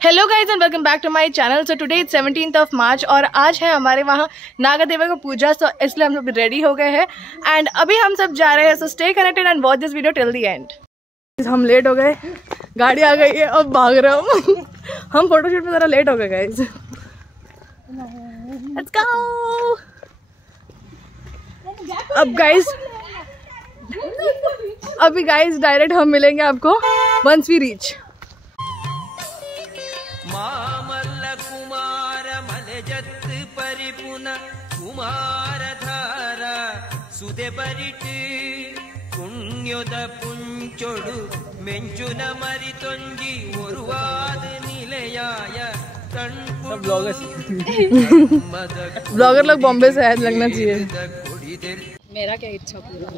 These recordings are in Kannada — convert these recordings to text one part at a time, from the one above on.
Hello guys and welcome back to my channel. So today it's 17th of March और आज है हमारे वहाँ नागदेवी का पूजा। सो इसलिए हम सब रेडी हो गए हैं एंड अभी हम सब जा रहे हैं। So stay connected and watch this video till the end. हम लेट हो गए, गाड़ी आ गई है, अब भाग रहे हम। हम फोटोशूट में ज़रा लेट हो गए गाइज। Let's go. अब गाइज अभी गाइज डायरेक्ट हम मिलेंगे आपको वंस वी रीच। मामल्ल कुमार मलजत् परिपुन कुमार धारा सुदे परिट पुण्योद पुंचोडु मेंचुन मरितोंजी ओरुवाद निलयाय ब्लॉगर लोग बॉम्बे से शायद लगना चाहिए। मेरा क्या इच्छा पूरा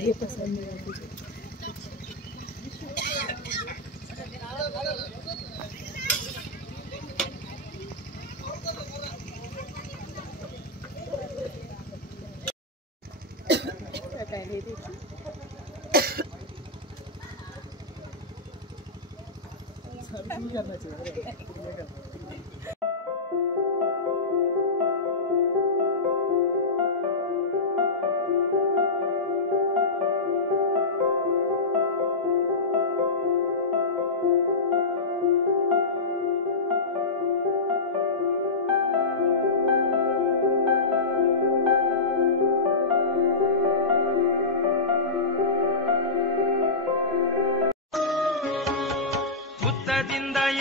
ये पसंद है। करना चाहिए।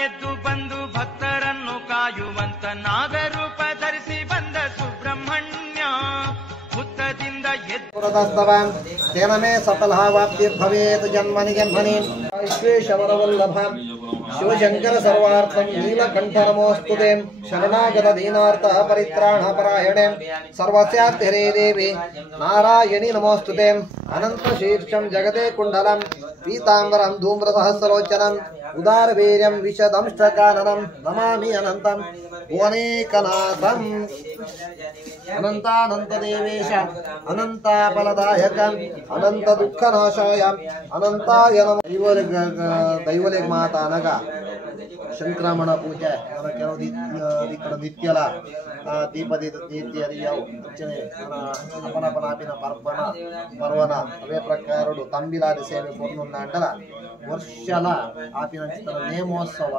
ಎದ್ದು ಬಂದು ಭಕ್ತರನ್ನು ಕಾಯುವಂತ ನಾಗರೂಪ ಧರಿಸಿ ಬಂದ ಸುಬ್ರಹ್ಮಣ್ಯ ಹುತ್ತದಿಂದ ಎದ್ದು ಮೇ ಸಫಲವಾಪ್ತಿ ಭವೇತ್ ಜನ್ಮನಿ ಜನ್ಮನಿ ವಿಶ್ವೇಶ್ವರವಲ್ಲಭ ಶಿವಶಂಕರ ಸರ್ವಾರ್ಥಂ ನೀಲಕಂಠ ನಮೋಸ್ತುತೆ ಶರಣಾಗತ ದೀನಾರ್ಥ ಪರಿತ್ರಾಣ ಪರಾಯಣೆ ಸರ್ವಸ್ಯಾರ್ಥಿರೇ ದೇವಿ ನಾರಾಯಣಿ ನಮೋಸ್ತುತೆ ಅನಂತ ಶೀರ್ಷಂ ಜಗದೇ ಕುಂಡಲಂ ಪೀತಾಂಬರಂ ಧೂಮ್ರ ಸಹಸ್ರೋಚನಂ उदार वीर्यं विशदंष्टकाननं नमामि अनंतं भुवनेकनाथं अनंतानंतदेवेश अनंताफलदायकं अनंत दुःखनाशाय अनंताय नमः। दैवलेग माता नगा संक्रमण पूजा ಕೆಲವು ನಿತ್ಯಲ ದೀಪದೀತಿಯರಿಯವು ಅರ್ಚನೆ ಅಪನಪನಾಪಿನ ಪರ್ವನ ಅವೇ ಪ್ರಕಾರಡು ತಂಬಿಲಾದಿ ಸೇವೆ ಪೂರ್ಣುಂದಾಂಡಲ ವರ್ಷಲ ಆಪಿನ ನೇಮೋತ್ಸವ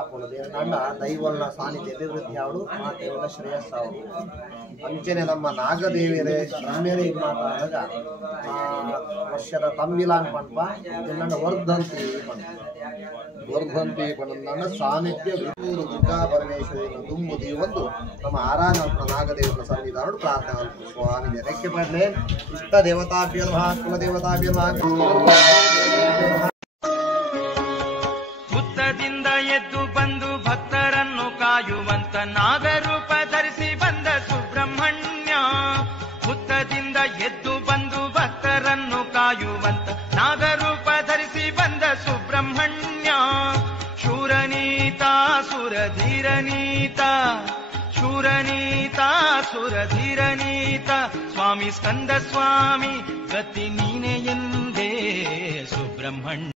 ಆಪುಲು ದೇವನಂಡ ದೈವಲ್ನ ಸಾನ್ನಿಧ್ಯ ಅಭಿವೃದ್ಧಿ ಅವಡು ಮಾತೇವಲ ಶ್ರೇಯಸ್ಸಾವಡು ಅಂಚನೆ ನಮ್ಮ ನಾಗದೇವಿಯರೇ ರಮ್ಯರೇ ಮಾತಾಡಗ ವರ್ಷದ ತಂಬಿಲಾನ್ ಪಂಪ ಇದನ್ನ ವರ್ಧಂತಿ ವರ್ಧಂತಿ ಪಣಂದ ಸಾನ್ನಿಧ್ಯ ವಿಪೂರು ದುರ್ಗಾ ಪರಮೇಶ್ವರಿನ ದುಮ್ಮುದಿ ಒಂದು ನಮ್ಮ ಆರಾಧನಾ ನಾಗದೇವರ ಸನ್ನಿಧಾನ ಪ್ರಾರ್ಥನೆ ಸ್ವಾಮಿ ರೆಕ್ಕೆ ಪಡಲೆ ಇಷ್ಟ ದೇವತಾಭ್ಯ ನಮಃ ಕುಲ ದೇವತಾಭ್ಯ ನಮಃ। ಹುತ್ತದಿಂದ ಎದ್ದು ಬಂದು ಭಕ್ತರನ್ನು ಕಾಯುವಂತ ನಾಗರೂಪ ಧರಿಸಿ ಬಂದ ಸುಬ್ರಹ್ಮಣ್ಯ ಹುತ್ತದಿಂದ ಎದ್ದು ಬಂದು ಭಕ್ತರನ್ನು ಕಾಯುವಂತ ನಾಗರೂಪ ಧರಿಸಿ ಬಂದ ಸುಬ್ರಹ್ಮಣ್ಯ ಶೂರನೀತ ಸುರಧೀರನೀತ ಶೂರನೀತ ಸುರಧೀರನೀತ ಸ್ವಾಮಿ ಸ್ಕಂದ ಸ್ವಾಮಿ ಗತಿ ನೀನೆ ಎಂದೇ ಸುಬ್ರಹ್ಮಣ್ಯ।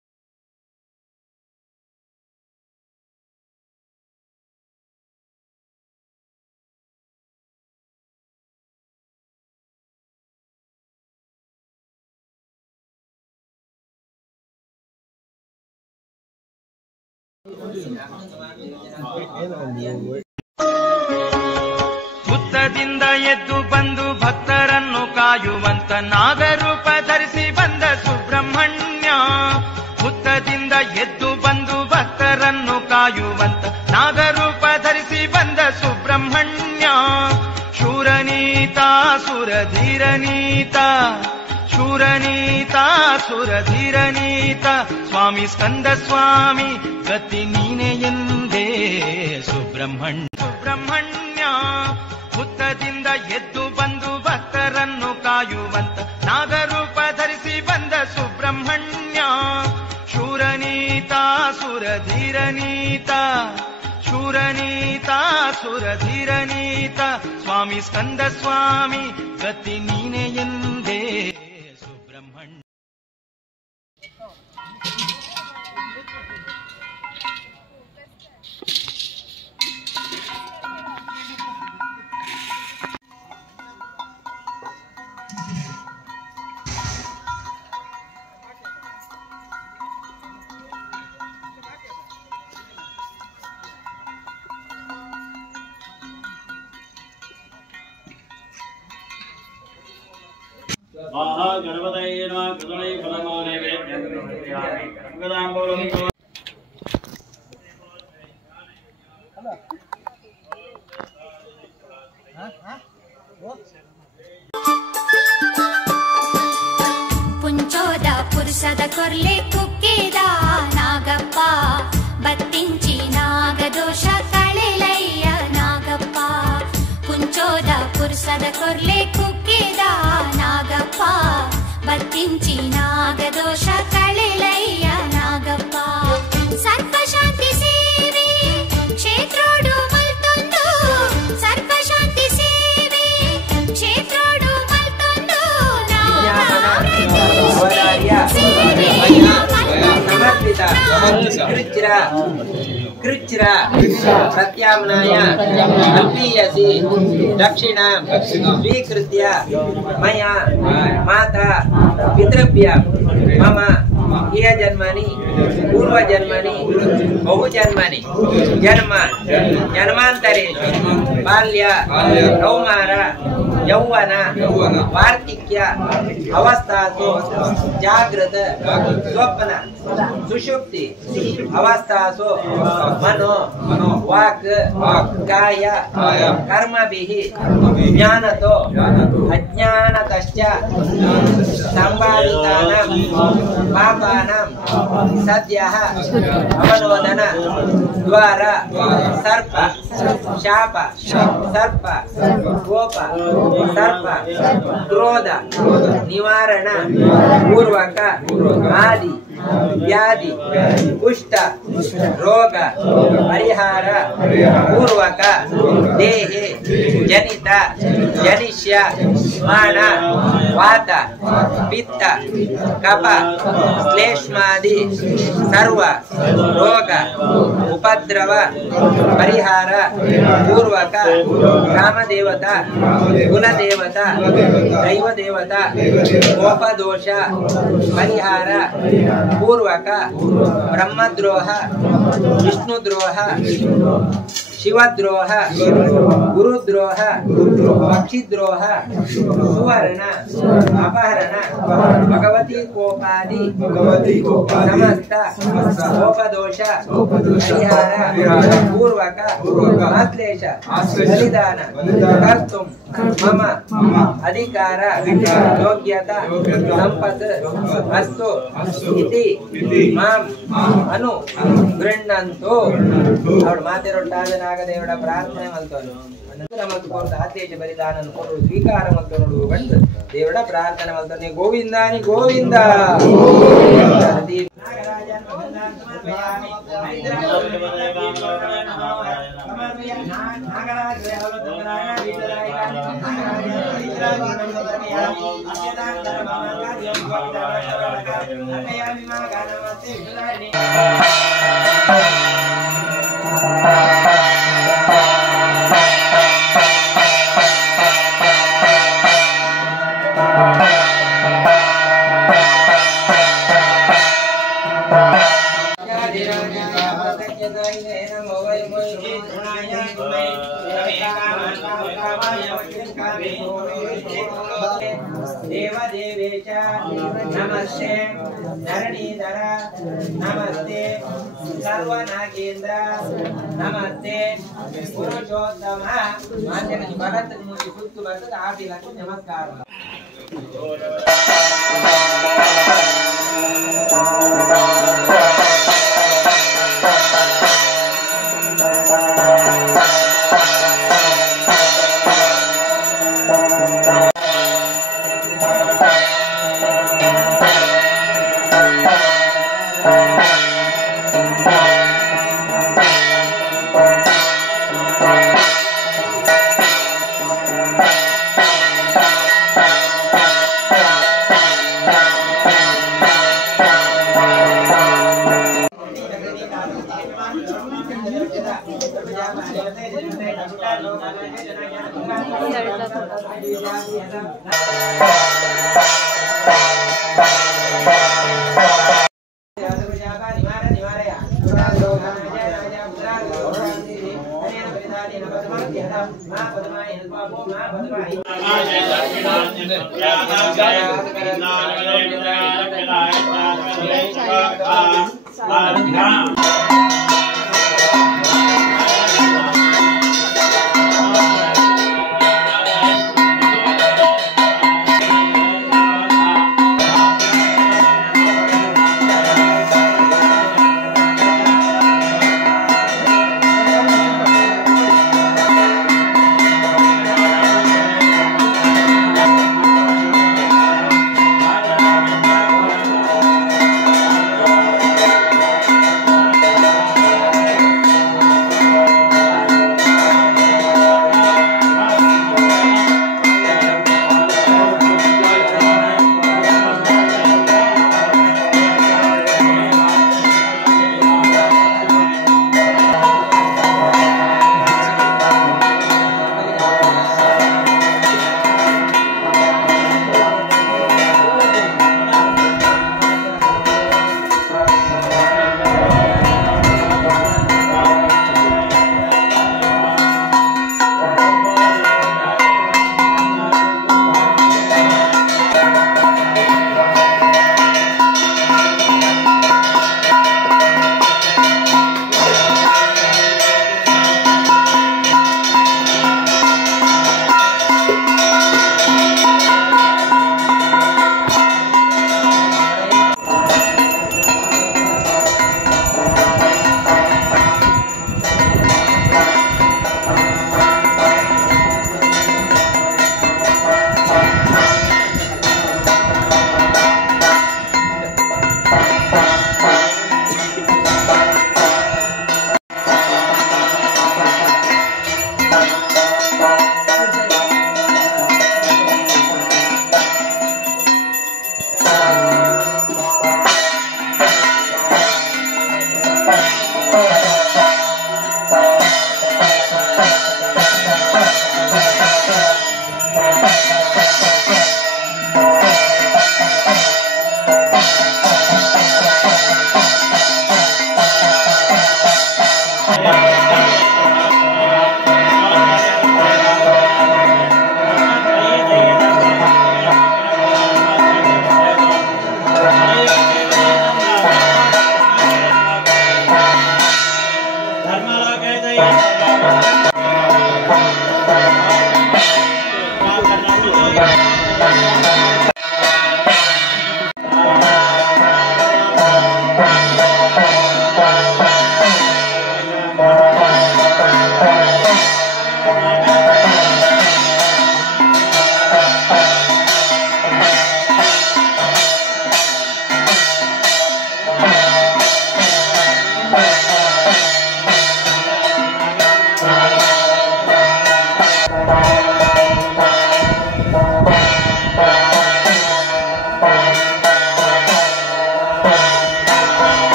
ಹುತ್ತದಿಂದ ಎದ್ದು ಬಂದು ಭಕ್ತರನ್ನು ಕಾಯುವಂತ ನಾಗರೂಪ ಧರಿಸಿ ಬಂದ ಸುಬ್ರಹ್ಮಣ್ಯ ಹುತ್ತದಿಂದ ಎದ್ದು ಬಂದು ಭಕ್ತರನ್ನು ಕಾಯುವಂತ ನಾಗರೂಪ ಧರಿಸಿ ಬಂದ ಸುಬ್ರಹ್ಮಣ್ಯ ಶೂರನೀತ ಸುರಧೀರನೀತ ಶೂರನೀತ ಸುರಧೀರನೀತ ಸ್ವಾಮಿ ಸ್ಕಂದ ಸ್ವಾಮಿ ಗತಿ ನೀನೆ ಎಂದೇ ಸುಬ್ರಹ್ಮಣ್ಯ ಸುಬ್ರಹ್ಮಣ್ಯ ಹುತ್ತದಿಂದ ಎದ್ದು ಬಂದು ಭಕ್ತರನ್ನು ಕಾಯುವಂತ ನಾಗರೂಪ ಧರಿಸಿ ಬಂದ ಸುಬ್ರಹ್ಮಣ್ಯ ಶೂರನೀತ ಸುರಧೀರನೀತ ಶೂರನೀತ ಸುರಧೀರನೀತ ಸ್ವಾಮಿ ಸ್ಕಂದ ಸ್ವಾಮಿ ಗತಿ ನೀನೆ ಎಂದೇ ಸುಬ್ರಹ್ಮಣ್ಯ। गणपतये नमः कृतमयि फलमो नैवेद्यं समर्पयामि गदाम्बूलं पुंचोद पुरुषद कोर्ले कुक्केद नागप्प बत्तिंचि नागदोष कळेलय्य नागप्प पुंचोद पुरुषद कोर्ले कुक्केद नागप्प बत्तिंचि नागदोष कळेलय्य नागप्प सर्पशांति सेवे क्षेत्रोडु मल्तुंदु सर्पशांति सेवे क्षेत्रोडु मल्तुंदु कृच्छ्रा प्रत्याम्नाय अल्पीयसि दक्षिणां स्वीकृत्य मया माता पितृभ्यः मम इहजन्मनि पूर्वजन्मनि बहुजन्मनि जन्म जन्मान्तरेषु बाल्य कौमार यौवन वार्तिक्य अवस्थासु जागृत स्वप्न सुषुप्ति अवस्थासु मनो वाक् काय कर्मभिः ज्ञानतो अज्ञानतश्च संभावितानां पापानां सद्यः अवनोदन द्वारा सर्प शाप सर्प कोप सर्प क्रोध निवारण पूर्वक आदि व्याधि कुष्ठ रोग परिहार पूर्वक देहे जनित जनिष्य माण वात पित्त कफ श्लेष्मादि सर्व रोग उपद्रव परिहार पूर्वक कामदेवता कुलदेवता दैवदेवता कोपदोष परिहार पूर्वक ब्रह्मद्रोह विष्णुद्रोह शिवद्रोह गुरुद्रोह पक्षिद्रोह सुवर्ण अपहरण भगवती कोपादि समस्त कोपदोष परिहार पूर्वक आश्लेष बलिदान कर्तुं मम अधिकार योग्यता संपत् अस्तु इति मां अनु गृह्णन्तु ಅವಳು ಮಾತೆರೊಟ್ಟಾದ ನಾಗದೇವರ ಪ್ರಾರ್ಥನೆ ಮಲ್ತೋನು ನಂತರ ಮತ್ತು ಕೊರತ ಆದೇಶ ಬಲಿದಾನ ಕೊಡು ಸ್ವೀಕಾರ ಮಲ್ತೋನು ಬಂದು ದೇವರ ಪ್ರಾರ್ಥನೆ ಮಲ್ತೋನೆ ಗೋವಿಂದಾನಿ ಗೋವಿಂದ देवदेवेश नमस्ते धरणीधर नमस्ते सर्वनागेन्द्र नमस्ते पुरुषोत्तम माध्यम भगत मुझे सुत्तु बರ್ತದೆ ಆದಿಲಕ್ಕೆ ನಮಸ್ಕಾರ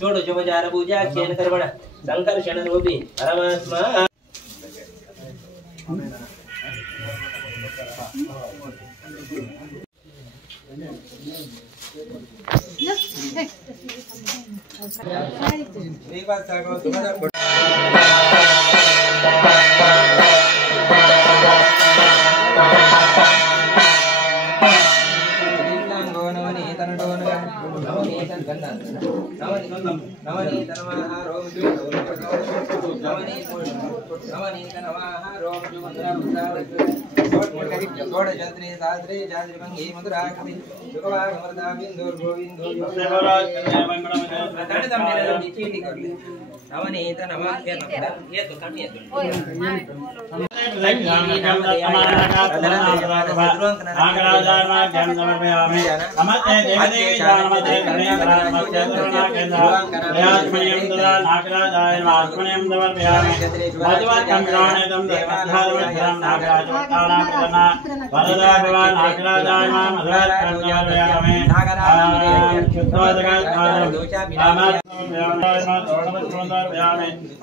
षोडशोपचार पूजा क्षेत्र कर्मण संकर्षण रूपी परमात्मा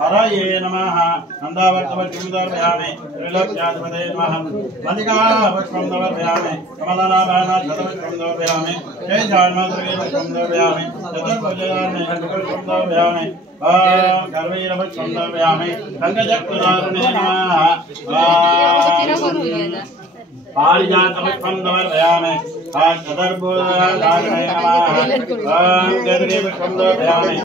हरये नमः नन्दावर्तवशं दर्शयामि त्रिलोक्याधिपते नमः मल्लिकापुष्पं दर्शयामि कमलनाभानाथवशं दर्शयामि शेषान्मातृगेशं दर्शयामि चतुर्भुजान्ने पुष्पं दर्शयामि गर्वीरपुष्पं दर्शयामि रङ्गचक्रधारिणे नमः पारिजातपुष्पं दर्शयामि चतुर्भुजान्ने नमः गदगेपुष्पं दर्शयामि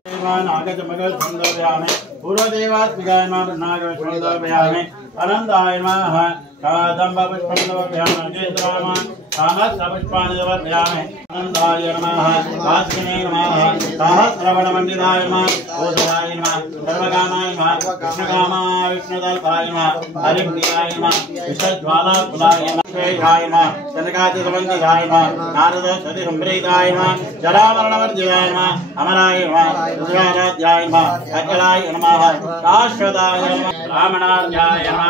नागजमगपुष्पं दर्शयामि पूर्वदेवात्मिकाय नमः नागपुष्पं दर्शयामि अनन्ताय नमः कादम्बपुष्पं दर्शयामि केतरामः कामस्तपुष्पाणि दर्शयामि अनन्ताय नमः वासुने नमः सहस्रवणमण्डिताय नमः ओदराय नमः सर्वकामाय नमः कृष्णकामाय विष्णुदल्पाय नमः हरिप्रियाय नमः विषज्वालाकुलाय नमः श्रेयाय नमः जनकादिसुवन्दिताय नमः नारदसतिसम्प्रीताय नमः जरामरणवर्जिताय नमः अमराय नमः रुद्राराध्याय नमः अचलाय नमः शाश्वताय नमः ब्राह्मणार्याय नमः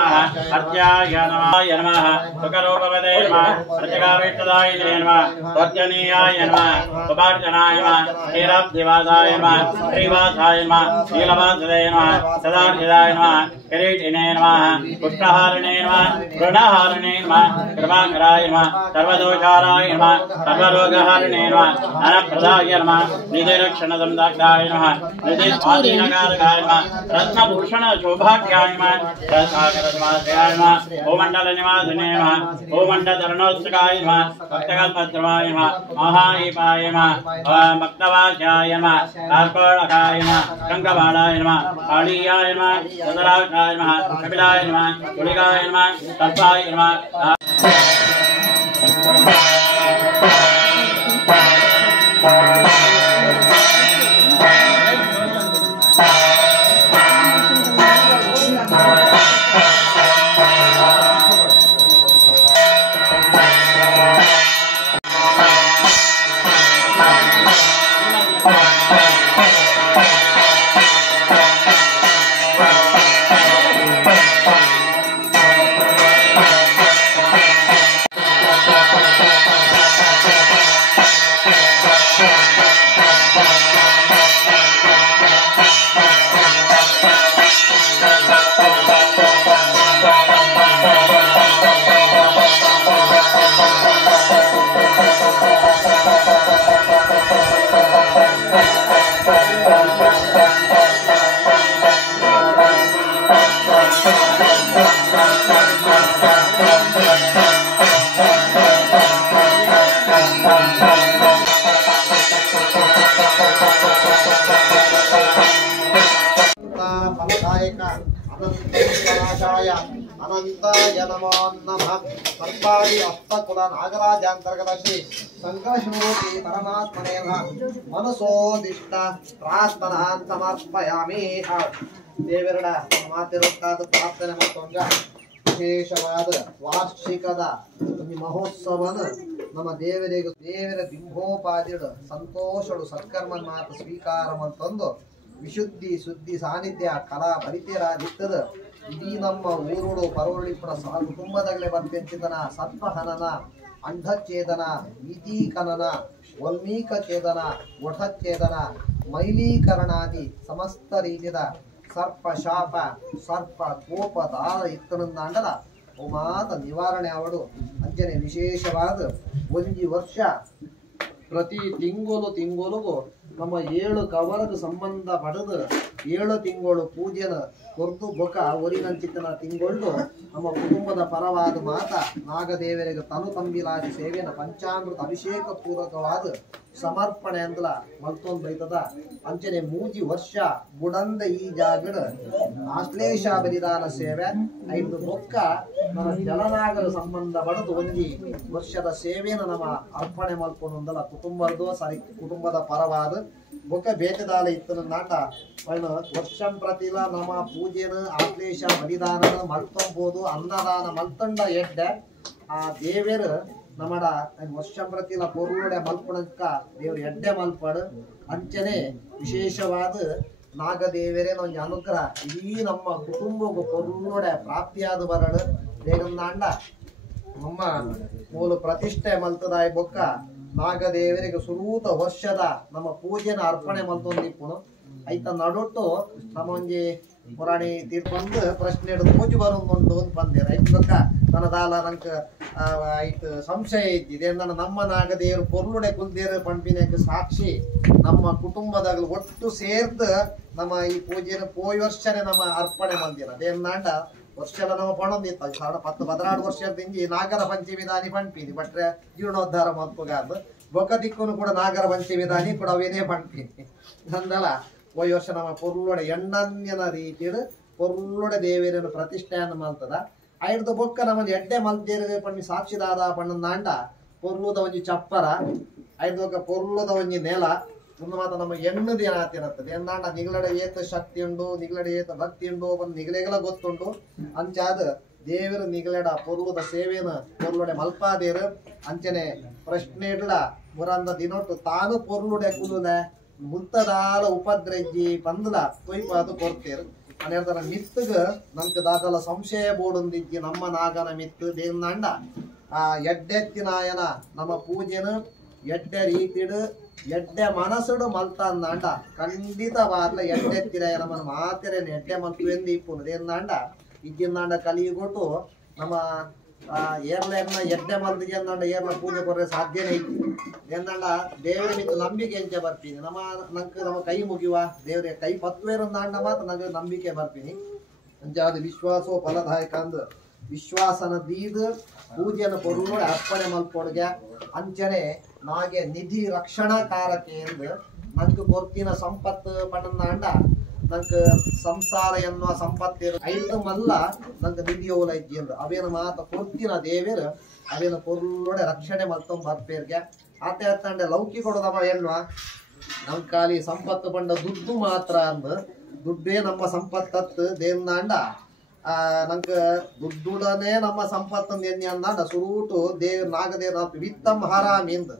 अर्च्याय नमः सुकरोपवदे नमः प्रजगावेष्टदाय नमः त्वज्जनीयाय नमः सुभार्जनाय नमः क्षीराब्धिवासाय नमः श्रीवासाय नमः शीलवासदे नमः सदार्जिताय नमः किरीटिने नमः पुष्टहारिणे नमः ऋणहारिणे नमः कृपाकराय नमः सर्वदोषाराय नमः सर्वरोगहारिणे नमः अनप्रदाय नमः निधिरक्षणसंदाय नमः निधिस्वाधीनकारकाय नमः रत्नभूषण शोभाख्याय नमः रत्नाकरनिवासाय नमः भूमण्डलनिवासिने नमः भूमण्डलधरणोत्सुकाय नमः भक्तकल्पद्रवाय नमः महाईपाय नमः भक्तवाचाय नमः कार्कोडकाय नमः शङ्खबाणाय नमः काळीयाय नमः सुतराक्षाय नमः कपिलाय नमः कुलिकाय नमः कल्पाय नमः अनंताय नमो नमः सर्वादि अष्टकुल नागराजांतर्गत श्री संकर्षणमूर्ति परमात्मने मनसोदिष्ट प्रार्थनान् समर्पयामि ದೇವರ ಮಾತಿರುತ್ತಾದ ಪ್ರಾರ್ಥನೆ ಮಾಡ್ಕೊಂಡ ವಿಶೇಷವಾದ ವಾರ್ಷಿಕದ ಮಹೋತ್ಸವನ ನಮ್ಮ ದೇವರ ಬಿಂಬೋಪಾದಿಗಳು ಸಂತೋಷಡು ಸತ್ಕರ್ಮನ್ ಮಾತು ಸ್ವೀಕಾರ ಅಂತಂದು ವಿಶುದ್ಧಿ ಸುದ್ದಿ ಸಾನ್ನಿಧ್ಯ ಕಲಾ ಪರಿಚಯರಾದಿತ್ತದ ಇಡೀ ನಮ್ಮ ಊರುಡು ಪರವಳಿಪುರ ಕುಟುಂಬದಲ್ಲೇ ಬರ್ತಿದ್ದನ ಸತ್ವಹನನ ಅಂಧಚ್ಛೇದನ ವೀತೀಕನನ ವಲ್ಮೀಕ ಛೇದನ ಒಠಚ್ಛೇದನ ಮೈಲೀಕರಣಾದಿ ಸಮಸ್ತ ರೀತಿಯ ಸರ್ಪ ಶಾಪ ಸರ್ಪ ಕೋಪ ದಾರ ಇತ್ತನಂದಾಂಡಲ ಮಾತ ನಿವಾರಣೆ ಅವಡು ಅಂಚನೆ ವಿಶೇಷವಾದ ಒಂದು ವರ್ಷ ಪ್ರತಿ ತಿಂಗಳಿಗೂ ನಮ್ಮ 7 ಕವರ್ಗ ಸಂಬಂಧ ಪಡೆದು 7 ತಿಂಗಳು ಪೂಜೆನ ಕೊರ್ದು ಬೊಕ ಒರಿನಂಚಿತನ ತಿಂಗಳು ನಮ್ಮ ಕುಟುಂಬದ ಪರವಾದ ಮಾತ ನಾಗದೇವರಿಗೆ ತನು ತಂಬಿಲಾದಿ ಸೇವೆನ ಪಂಚಾಮೃತ ಅಭಿಷೇಕ ಪೂರ್ವಕವಾದ ಸಮರ್ಪಣೆ ಅಂದಲ ಮಲ್ತೊಂದು ಬೈತದ ಅಂಚನೆ ಮೂಜಿ ವರ್ಷ ಬುಡಂದ ಈ ಜಾಗಡ ಆಶ್ಲೇಷ ಬಲಿದಾನ ಸೇವೆ 5 ಬೊಕ್ಕ ನಮ್ಮ ಜಲನಾಗರ ಸಂಬಂಧ ಪಡೆದು ಒಂಜಿ ವರ್ಷದ ಸೇವೆನ ನಮ್ಮ ಅರ್ಪಣೆ ಮಲ್ಕೊಂಡೊಂದಲ ಕುಟುಂಬದ ಸರಿ ಕುಟುಂಬದ ಪರವಾದ ಬೊಕ್ಕ ಬೇಟದಾಲ ಇತ್ತನ ನಾಟ ವರ್ಷಂ ಪ್ರತಿಲ ನಮ್ಮ ಪೂಜೆನ ಆಶ್ಲೇಷ ಬಲಿದಾನ ಮಲ್ತೊಂಬೋದು ಅನ್ನದಾನ ಮಲ್ತಂಡ ಎಡ್ಡ ಆ ದೇವರ ನಮ್ಮಡ ವರ್ಷಂ ಪ್ರತಿಲ ಪೊರುಡೆ ಮಲ್ಪಣಕ್ಕ ದೇವ್ರ ಎಡ್ಡೆ ಮಲ್ಪಡು ಅಂಚನೆ ವಿಶೇಷವಾದ ನಾಗದೇವರೇ ನೊಂದು ಅನುಗ್ರಹ ಇಡೀ ನಮ್ಮ ಕುಟುಂಬ ಪೊರುಡೆ ಪ್ರಾಪ್ತಿಯಾದ ಬರಡು ಬೇಗಂದಾಂಡ ನಮ್ಮ ಮೂಲ ಪ್ರತಿಷ್ಠೆ ಮಲ್ತದಾಯ ಬೊಕ್ಕ ನಾಗದೇವರಿಗೆ ಸುರೂತ ವರ್ಷದ ನಮ್ಮ ಪೂಜೆನ ಅರ್ಪಣೆ ಮಲ್ತೊಂದಿಪ್ಪುನು ಐತ ನಡೊಟ್ಟು ನಮ್ಮ ಒಂಜಿ ಪುರಾಣಿ ತೀರ್ಕೊಂಡು ಪ್ರಶ್ನೆ ಹಿಡಿದು ಪೂಜೆ ಬರೋದು ಅಂತ ಬಂದೆ ರೈತಕ್ಕ ನನ್ನದಾಲ ನಂಕ ಐತ್ ಸಂಶಯ ಇದ್ದಿದೆ ನಮ್ಮ ನಾಗದೇವರು ಪೊರ್ಲುಡೆ ಕುಲ್ದೇರು ಪಂಪಿನಕ್ಕೆ ಸಾಕ್ಷಿ ನಮ್ಮ ಕುಟುಂಬದಾಗಲು ಒಟ್ಟು ಸೇರ್ದು ನಮ್ಮ ಈ ಪೂಜೆನ ಪೋಯ್ ವರ್ಷನೇ ನಮ್ಮ ಅರ್ಪಣೆ ಮಂದಿರ ಅದೇನಾಂಡ ವರ್ಷಲ ನಮ್ಮ ಪಣೊಂದಿತ್ತು 10-16 ವರ್ಷದಿಂಜಿ ನಾಗರ ಪಂಚಮಿ ದಾನಿ ಪಂಪಿನಿ ಬಟ್ರೆ ಜೀರ್ಣೋದ್ಧಾರ ಮಲ್ಪಗಾರ್ದು ಬೊಕ್ಕ ದಿಕ್ಕುನು ಕೂಡ ನಾಗರ ಪಂಚಮಿ ದಾನಿ ಕೂಡ ಅವೇನೇ ಪಂಪಿನಿ ನಂದಲ್ಲ ಹೋಯ್ ವರ್ಷ ನಮ್ಮ ಪೊರ್ಲೊಡೆ ಎಣ್ಣನ್ಯನ ರೀತಿಡ್ ಪೊರ್ಲೊಡೆ ದೇವೇರನ್ನು ಪ್ರತಿಷ್ಠೆಯನ್ನು ಮಲ್ತದ ಐಡ್ದು ಬೊಕ್ಕ ನಮ್ಮ ಎಡ್ಡೆ ಮಲ್ದೇರ ಪಣ್ಣಿ ಸಾಕ್ಷಿದಾದ ಪಣ್ಣಂದಾಂಡ ಪೊರ್ಲುದ ಒಂಜಿ ಚಪ್ಪರ ಐಡ್ದು ಬೊಕ್ಕ ಪೊರ್ಲುದ ಒಂಜಿ ನೆಲ ಒಂದು ಮಾತ್ರ ನಮ್ಮ ಎಣ್ಣದ ಏನಾತಿರತ್ತದೆ ಎಂದಾಂಡ ನಿಗಳಡೆ ಏತ ಶಕ್ತಿ ಉಂಡು ನಿಗಳಡೆ ಏತ ಭಕ್ತಿ ಉಂಡು ಒಂದು ನಿಗಳೆಗಳ ಗೊತ್ತುಂಡು ಅಂಚಾದ ದೇವರು ನಿಗಳೆಡ ಪೊರ್ಲುದ ಸೇವೆನ ಪೊರ್ಲುಡೆ ಮಲ್ಪಾದೇರು ಅಂಚನೆ ಪ್ರಶ್ನೆ ಇಡ್ಲ ಮುರಂದ ದಿನೊಟ್ಟು ತಾನು ಪೊರ್ಲುಡೆ ಕುಲುದ ಮುಲ್ತದಾಲ ಉಪದ್ರಜ್ಜಿ ಪಂದಲ ತೊಯ್ಪಾದು ಕೊಡ್ತೇರು ಅನೇರ್ತರ ಮಿತ್ತಗ ನಮ್ಗೆ ದಾದಲ ಸಂಶಯ ಬೋಡೊಂದಿಜ್ಜಿ ನಮ್ಮ ನಾಗನ ಮಿತ್ತು ದೇವನಾಂಡ ಆ ಎಡ್ಡೆತ್ತಿನಾಯನ ನಮ್ಮ ಪೂಜೆನ ಎಡ್ಡೆ ರೀತಿಡು ಎಡ್ಡೆ ಮನಸ್ಸುಡು ಮಲ್ತ ಅಂದಾಂಡ ಖಂಡಿತವಾಗ್ಲ ಎಡ್ಡೆತ್ತಿನಾಯ ನಮ್ಮ ಮಾತೆರೇನು ಎಡ್ಡೆ ಮಲ್ತು ಎಂದು ಇಪ್ಪುನು ದೇವನಾಂಡ ಇಜ್ಜಿಂದಾಂಡ ಕಲಿಗೊಟ್ಟು ನಮ್ಮ ಏರ್ಲೆನ್ನ ಎಡ್ಡೆ ಮಲ್ದಿಗೆ ಅಂದಾಂಡ ಏರ್ಲ ಪೂಜೆ ಕೊಡ್ರೆ ಸಾಧ್ಯನೇ ಇತ್ತು ಎಂದಾಂಡ ದೇವರ ಮಿತ್ತು ನಂಬಿಕೆ ಎಂಚೆ ಬರ್ತೀನಿ ನಮ್ಮ ಕೈ ಮುಗಿಯುವ ದೇವರಿಗೆ ಕೈ ಪತ್ವೇರಂದಾಂಡ ಮಾತ್ರ ನಂಗೆ ನಂಬಿಕೆ ಬರ್ತೀನಿ ಅಂಚಾದ ವಿಶ್ವಾಸೋ ಫಲದಾಯಕ ಅಂದ್ ವಿಶ್ವಾಸನ ದೀದ್ ಪೂಜೆಯನ್ನು ಪೊರ್ಲೊಡೆ ಅರ್ಪಣೆ ಮಲ್ಪೊಡ್ಗೆ ಅಂಚನೆ ನಾಗೆ ನಿಧಿ ರಕ್ಷಣಾಕಾರಕ್ಕೆ ಎಂದು ನಂಗೆ ಕೊರ್ತಿನ ಸಂಪತ್ತು ಪಟಂದಾಂಡ ನಂಗೆ ಸಂಸಾರ ಎನ್ನುವ ಸಂಪತ್ತಿರು ಐದು ಮಲ್ಲ ನಂಗೆ ನಿಧಿ ಓಲೈಜಿ ಎಂದು ಅವೇನು ಮಾತ ಕೊರ್ತಿನ ದೇವೇರು ಅವೇನು ಪೊರ್ಲೊಡೆ ರಕ್ಷಣೆ ಮಲ್ತೊಂದು ಬರ್ಪೇರ್ಗೆ ಆತೆ ಹತ್ತಂಡೆ ಲೌಕಿ ಕೊಡೋದವ ಎನ್ನುವ ನಮ್ ಖಾಲಿ ಸಂಪತ್ತು ಬಂಡ ದುಡ್ಡು ಮಾತ್ರ ಅಂದ್ ದುಡ್ಡೇ ನಮ್ಮ ಸಂಪತ್ತತ್ತು ದೇವನಾಂಡ ನಂಗೆ ದುಡ್ಡುಡನೆ ನಮ್ಮ ಸಂಪತ್ತಂದು ಎಣ್ಣೆ ಅಂದಾಂಡ ಸುರೂಟು ನಾಗದೇವ್ರ ವಿತ್ತಂ ಹರಾಮಿ ಎಂದು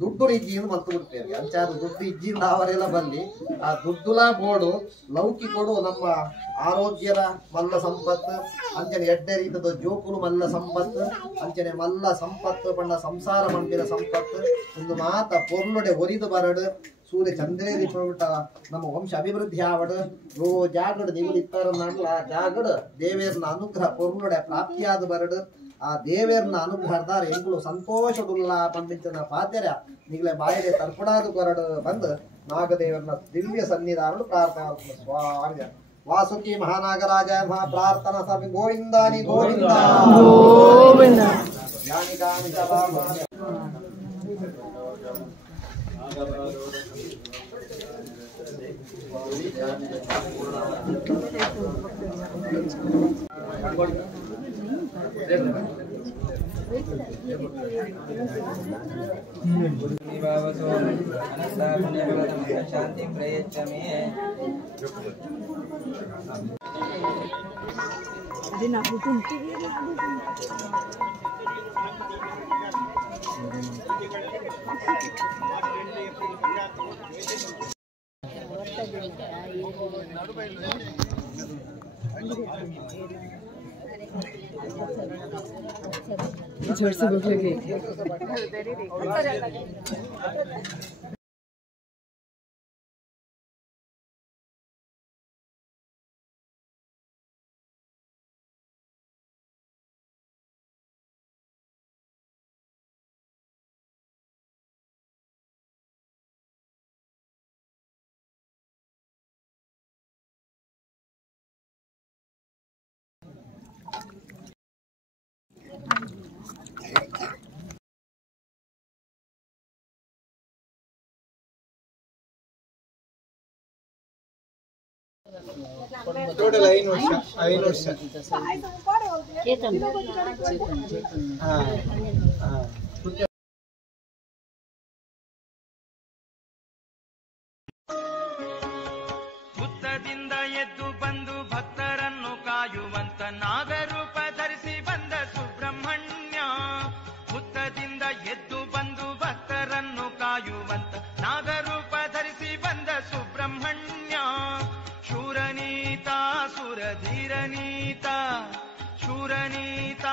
ದುಡ್ಡು ಇಜ್ಜಿಂದ ಮಲ್ತು ಬಿಡ್ತೇವೆ ಅಂಚಾರು ದುಡ್ಡು ಇಜ್ಜಿಂದ ಅವರೆಲ್ಲ ಬಲ್ಲಿ ಆ ದುಡ್ಡುಲ ಬೋಡು ಲೌಕಿ ಕೊಡು ನಮ್ಮ ಆರೋಗ್ಯದ ಮಲ್ಲ ಸಂಪತ್ತು ಅಂಚನೆ ಎಡ್ಡೆ ರೀತಿಯ ಜೋಕುಲು ಮಲ್ಲ ಸಂಪತ್ತು ಅಂಚನೆ ಮಲ್ಲ ಸಂಪತ್ತು ಪಂಡ ಸಂಸಾರ ಮಂಡಿನ ಸಂಪತ್ತು ಒಂದು ಮಾತ ಪೊರ್ಲೊಡೆ ಒರಿದು ಬರಡು ಸೂರ್ಯ ಚಂದ್ರೇರಿ ಪುಟ ನಮ್ಮ ವಂಶ ಅಭಿವೃದ್ಧಿ ಆವಡು ಯೋ ಜಾಗಡು ನಿಗುಲು ಇತ್ತಾರ ಆ ಜಾಗಡು ದೇವೇರ್ನ ಅನುಗ್ರಹ ಪೊರ್ಲೊಡೆ ಪ್ರಾಪ್ತಿಯಾದ ಬರಡು ಆ ದೇವೇರ್ನ ಅನುಗ್ರಹದಾರ ಎಂಗಳು ಸಂತೋಷದುಲ್ಲ ಪಂಡಿತನ ಪಾತೆರ ನಿಗಲೆ ಬಾಯಿಲೆ ತರ್ಪಡಾದು ಕೊರಡು ಬಂದು ನಾಗದೇವರನ ದಿವ್ಯ ಸನ್ನಿಧಾನಗಳು ಪ್ರಾರ್ಥನಾ ಸ್ವಾಮಿ ವಾಸುಕಿ ಮಹಾನಾಗರಾಜ ಮಹಾ ಪ್ರಾರ್ಥನಾ ಸ್ವಾಮಿ ಗೋವಿಂದಾನಿ ಗೋವಿಂದ ಗೋವಿಂದ ಯಾನಿ ಗಾನಿ शांति प्रयच्छमे ಟೋಟಲ್ 5 ವರ್ಷ ಹುತ್ತದಿಂದ ಎದ್ದು ಬಂದು ಭಕ್ತರನ್ನು ಕಾಯುವಂತ ನಾಗರೂಪ ಧರಿಸಿ ಬಂದ ಸುಬ್ರಹ್ಮಣ್ಯ ಹುತ್ತದಿಂದ ಎದ್ದು ಬಂದು ಭಕ್ತರನ್ನು ಕಾಯುವಂತ ನಾಗರೂಪ ಧರಿಸಿ ಬಂದ ಸುಬ್ರಹ್ಮಣ್ಯ ಶೂರನೀತ ಸುರಧೀರನೀತ ಶೂರನೀತ